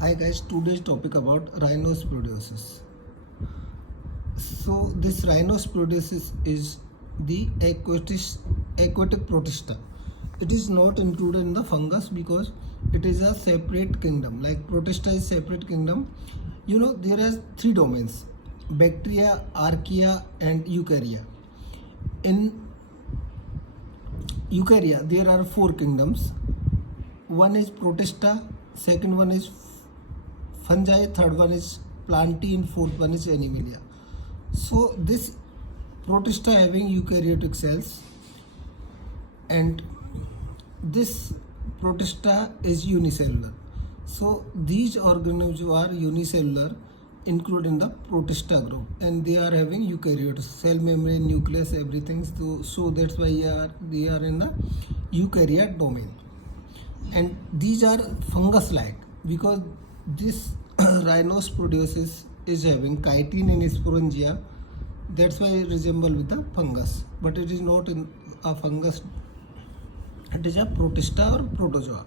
Hi guys, today's topic about rhinosporidiosis. So this rhinosporidiosis is the aquatic protista. It is not included in the fungus because it is a separate kingdom. Like protista is separate kingdom. There are three domains: bacteria, archaea, and eukarya. In eukarya, there are four kingdoms. One is protista, second one is fungi, third one is plantae, fourth one is animalia. So this protista having eukaryotic cells, and this protista is unicellular. So these organisms are unicellular included in the protista group, and they are having eukaryotes, cell membrane, nucleus, everything. So that's why they are in the eukaryote domain. And these are fungus like because this rhinosporidiosis is having chitin and sporangia. That's why it resembles with the fungus, but it is not in a fungus. It is a protista or protozoa.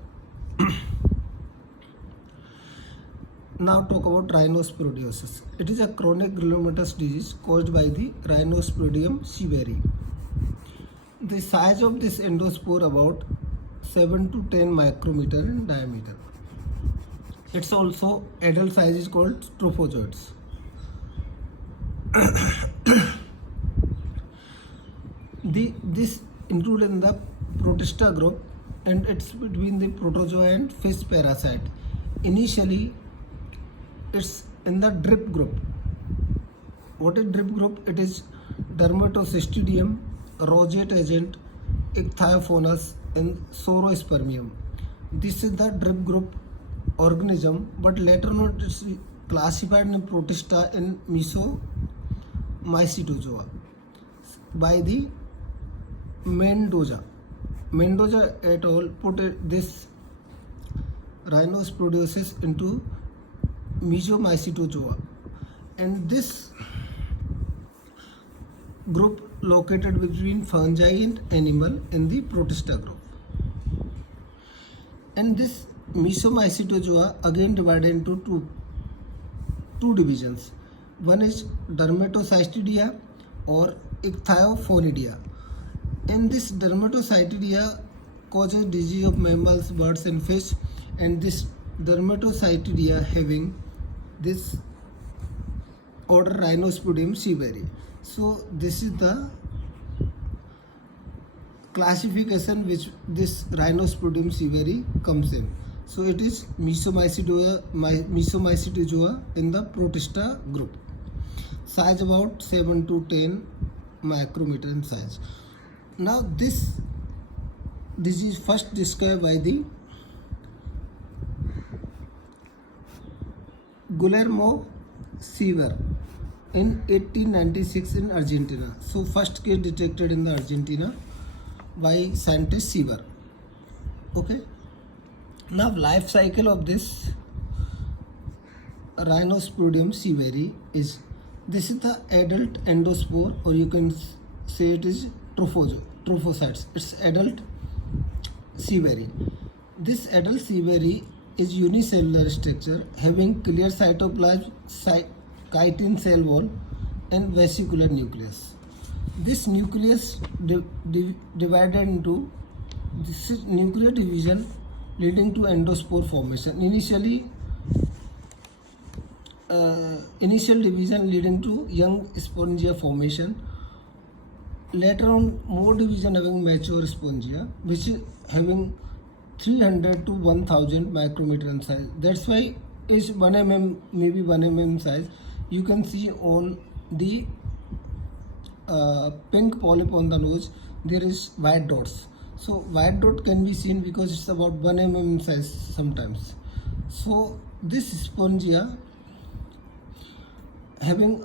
Now talk about rhinosporidiosis. It is a chronic granulomatous disease caused by the Rhinosporidium severi. The size of this endospore about 7 to 10 micrometer in diameter. Its also adult size is called trophozoites. This included in the protista group, and it's between the protozoa and fish parasite. Initially, it's in the drip group. What is drip group? It is Dermatocystidium, roseate agent, Ichthyophonus, and Sorospermium. This is the drip group organism, but later on it's classified in protista in Mesomycetozoa by the Mendoza. Mendoza et al. Put this rhinosporidiosis into Mesomycetozoa, and this group located between fungi and animal in the protista group. And this Mesomycetozoa again divided into two divisions. One is Dermatocystidia or Ichthyophonidia. And this Dermatocystidia causes disease of mammals, birds and fish, and this Dermatocystidia having this order Rhinosporidium severi. So this is the classification which this Rhinosporidium severi comes in. So it is Mesomycetozoa in the protista group. Size about 7 to 10 micrometer in size. Now this disease first described by the Guillermo Sever in 1896 in Argentina. So first case detected in the Argentina by scientist Sever. Okay. Now life cycle of this Rhinosporidium severi is, this is the adult endospore, or you can say it is trophocytes. It's adult severi. This adult severi is unicellular structure having clear cytoplasm, chitin cell wall, and vesicular nucleus. This nucleus divided into this is nuclear division leading to endospore formation. Initial division leading to young spongia formation. Later on, more division having mature spongia, which is having 300 to 1000 micrometer in size. That's why is 1 mm, maybe 1 mm size. You can see on the pink polyp on the nose, there is white dots. So white dot can be seen because it's about 1 mm size sometimes. So this spongia having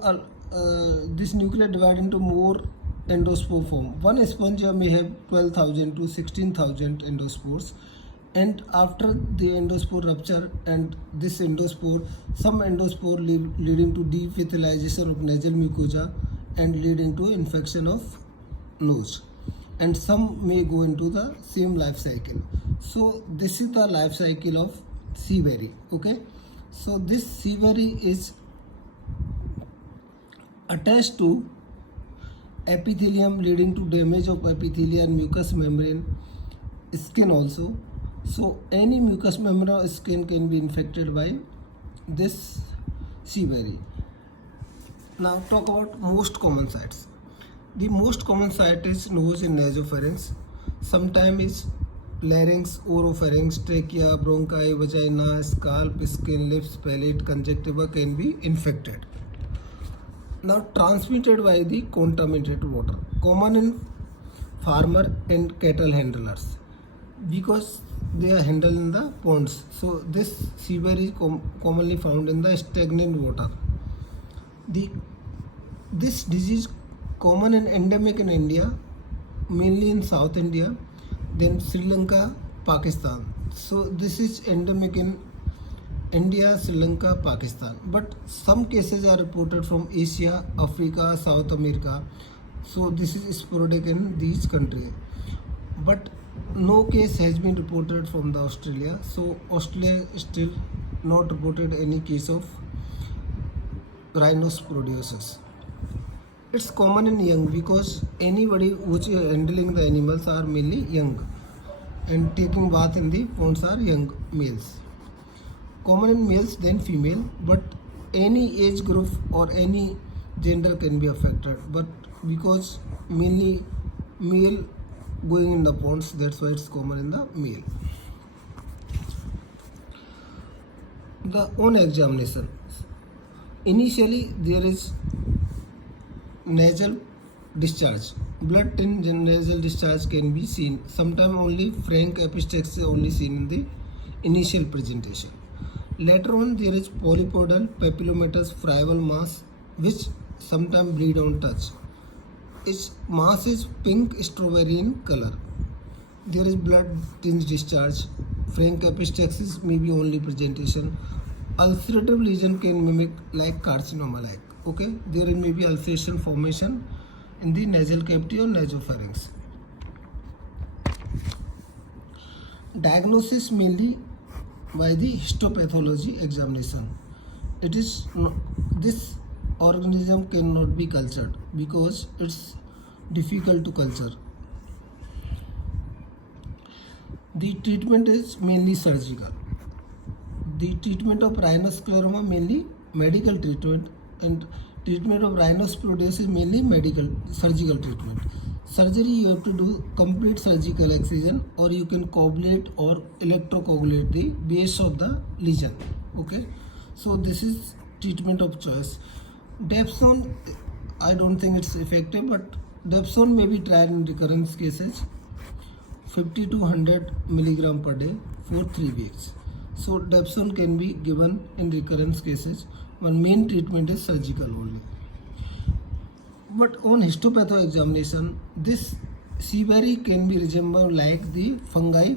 this nucleus divided into more endospore form. One spongia may have 12,000 to 16,000 endospores, and after the endospore rupture and this endospore, some endospore leading to deepithelialization of nasal mucosa and leading to infection of nose, and some may go into the same life cycle. So this is the life cycle of severi. Okay, So this seaweed is attached to epithelium, leading to damage of epithelium and mucous membrane, skin also. So any mucous membrane of skin can be infected by this seaweed. Now talk about most common sites. The most common site is nose in nasopharynx. Sometimes is larynx, oropharynx, trachea, bronchi, vagina, scalp, skin, lips, palate, conjunctiva can be infected. Now transmitted by the contaminated water. Common in farmer and cattle handlers because they are handled in the ponds. So this seaweed is commonly found in the stagnant water. This disease common and endemic in India, mainly in South India, then Sri Lanka, Pakistan. So this is endemic in India, Sri Lanka, Pakistan. But some cases are reported from Asia, Africa, South America. So this is sporadic in these countries. But no case has been reported from the Australia. So Australia still not reported any case of rhinosporidiosis. It's common in young because anybody which is handling the animals are mainly young and taking bath in the ponds are young males. Common in males than female, but any age group or any gender can be affected. But because mainly male going in the ponds, that's why it's common in the male. The own examination. Initially, there is nasal discharge. Blood in nasal discharge can be seen. Sometimes only frank epistaxis is only seen in the initial presentation. Later on, there is polypoidal papillomatous friable mass which sometimes bleed on touch. Its mass is pink strawberry in color. There is blood tinged discharge. Frank epistaxis may be only presentation. Ulcerative lesion can mimic like carcinoma like. Okay, there may be ulceration formation in the nasal cavity or nasopharynx. Diagnosis mainly by the histopathology examination. It is this organism cannot be cultured because it's difficult to culture. The treatment is mainly surgical. The treatment of rhinoscleroma mainly medical treatment, and treatment of rhinosporidiosis mainly medical surgical treatment. Surgery you have to do complete surgical excision, or you can coagulate or electrocoagulate the base of the lesion. Okay, so this is treatment of choice. Dapsone, I don't think it's effective, but Dapsone may be tried in recurrence cases. 50 to 100 milligram per day for 3 weeks. So Dapsone can be given in recurrence cases. One main treatment is surgical only. But on histopatho examination, this seaweed can be resembled like the fungi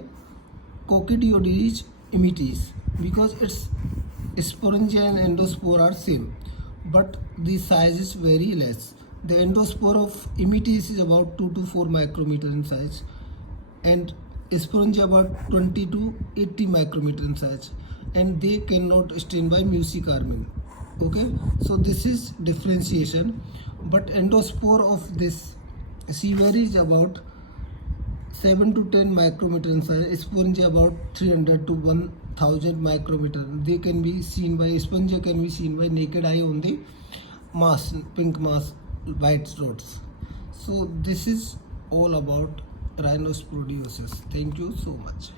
Coccidioides immitis because its sporangia and endospore are same, but the size is very less. The endospore of immitis is about 2 to 4 micrometer in size, and sporangia about 20 to 80 micrometer in size, and they cannot stain by mucicarmine. Okay, so this is differentiation. But endospore of this seaweed is about 7 to 10 micrometer in size. Sporangia about 300 to 1000 micrometer. They can be seen by sporangia can be seen by naked eye on the mass, pink mass, white spots. So this is all about rhinosporidiosis. Thank you so much.